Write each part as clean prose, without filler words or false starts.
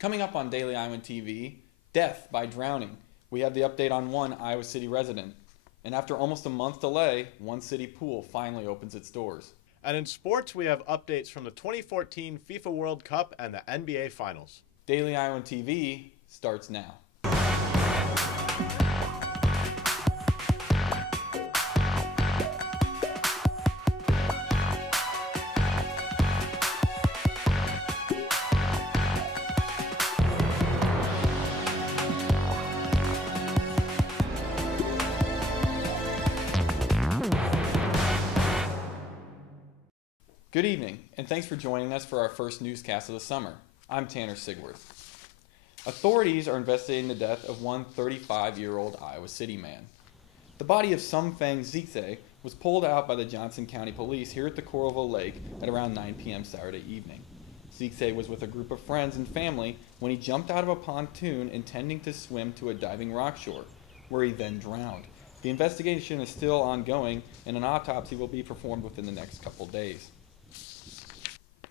Coming up on Daily Iowan TV, death by drowning. We have the update on one Iowa City resident. And after almost a month delay, one city pool finally opens its doors. And in sports, we have updates from the 2014 FIFA World Cup and the NBA Finals. Daily Iowan TV starts now. Good evening, and thanks for joining us for our first newscast of the summer. I'm Tanner Sigworth. Authorities are investigating the death of one 35-year-old Iowa City man. The body of Sumfeng Zixe was pulled out by the Johnson County Police here at the Coralville Lake at around 9 p.m. Saturday evening. Zixe was with a group of friends and family when he jumped out of a pontoon intending to swim to a diving rock shore, where he then drowned. The investigation is still ongoing, and an autopsy will be performed within the next couple days.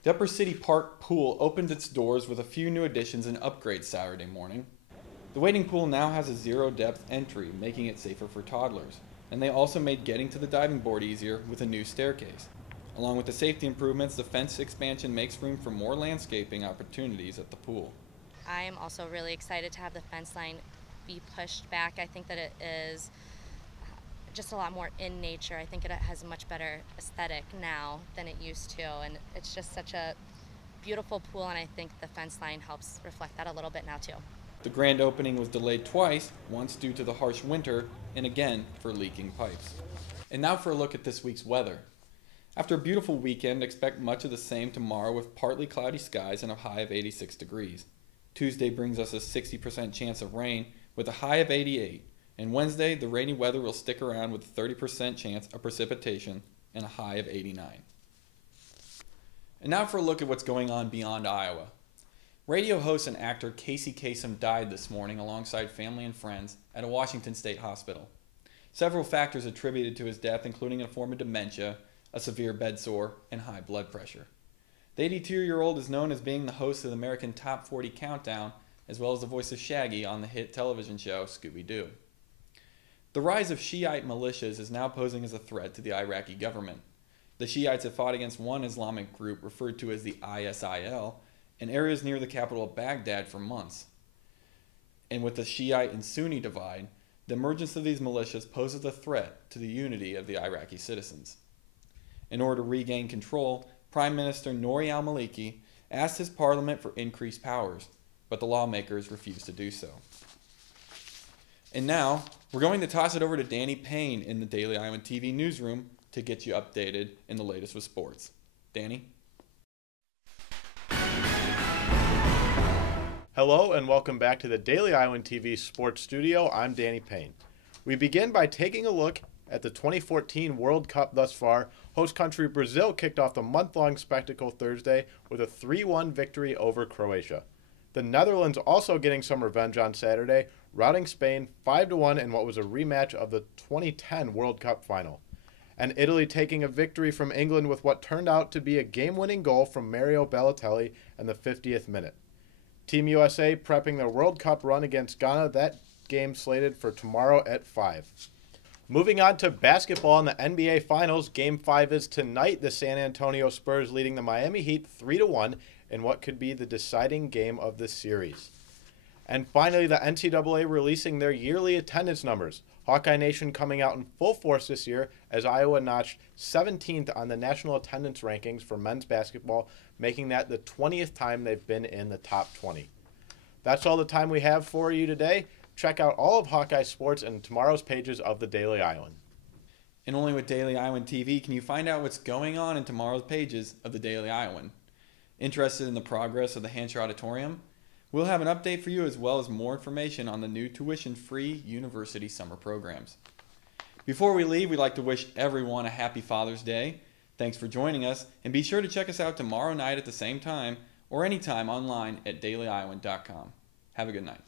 The Upper City Park pool opened its doors with a few new additions and upgrades Saturday morning. The wading pool now has a zero-depth entry, making it safer for toddlers, and they also made getting to the diving board easier with a new staircase. Along with the safety improvements, the fence expansion makes room for more landscaping opportunities at the pool. I am also really excited to have the fence line be pushed back. I think that it is just a lot more in nature. I think it has a much better aesthetic now than it used to, and it's just such a beautiful pool, and I think the fence line helps reflect that a little bit now too. The grand opening was delayed twice, once due to the harsh winter and again for leaking pipes. And now for a look at this week's weather. After a beautiful weekend, expect much of the same tomorrow with partly cloudy skies and a high of 86 degrees. Tuesday brings us a 60% chance of rain with a high of 88. And Wednesday, the rainy weather will stick around with a 30% chance of precipitation and a high of 89. And now for a look at what's going on beyond Iowa. Radio host and actor Casey Kasem died this morning alongside family and friends at a Washington State hospital. Several factors attributed to his death, including a form of dementia, a severe bed sore, and high blood pressure. The 82-year-old is known as being the host of the American Top 40 Countdown, as well as the voice of Shaggy on the hit television show Scooby-Doo. The rise of Shiite militias is now posing as a threat to the Iraqi government. The Shiites have fought against one Islamic group referred to as the ISIL in areas near the capital of Baghdad for months. And with the Shiite and Sunni divide, the emergence of these militias poses a threat to the unity of the Iraqi citizens. In order to regain control, Prime Minister Nouri al-Maliki asked his parliament for increased powers, but the lawmakers refused to do so. And now, we're going to toss it over to Danny Payne in the Daily Iowan TV newsroom to get you updated in the latest with sports. Danny? Hello and welcome back to the Daily Iowan TV Sports Studio. I'm Danny Payne. We begin by taking a look at the 2014 World Cup thus far. Host country Brazil kicked off the month-long spectacle Thursday with a 3-1 victory over Croatia. The Netherlands also getting some revenge on Saturday, routing Spain 5-1 in what was a rematch of the 2010 World Cup final. And Italy taking a victory from England with what turned out to be a game-winning goal from Mario Balotelli in the 50th minute. Team USA prepping their World Cup run against Ghana, that game slated for tomorrow at 5. Moving on to basketball in the NBA Finals, Game 5 is tonight. The San Antonio Spurs leading the Miami Heat 3-1 in what could be the deciding game of the series. And finally, the NCAA releasing their yearly attendance numbers. Hawkeye Nation coming out in full force this year as Iowa notched 17th on the national attendance rankings for men's basketball, making that the 20th time they've been in the top 20. That's all the time we have for you today. Check out all of Hawkeye Sports in tomorrow's pages of the Daily Iowan. And only with Daily Iowan TV can you find out what's going on in tomorrow's pages of the Daily Iowan. Interested in the progress of the Hansher Auditorium? We'll have an update for you as well as more information on the new tuition-free university summer programs. Before we leave, we'd like to wish everyone a happy Father's Day. Thanks for joining us, and be sure to check us out tomorrow night at the same time or anytime online at dailyiowan.com. Have a good night.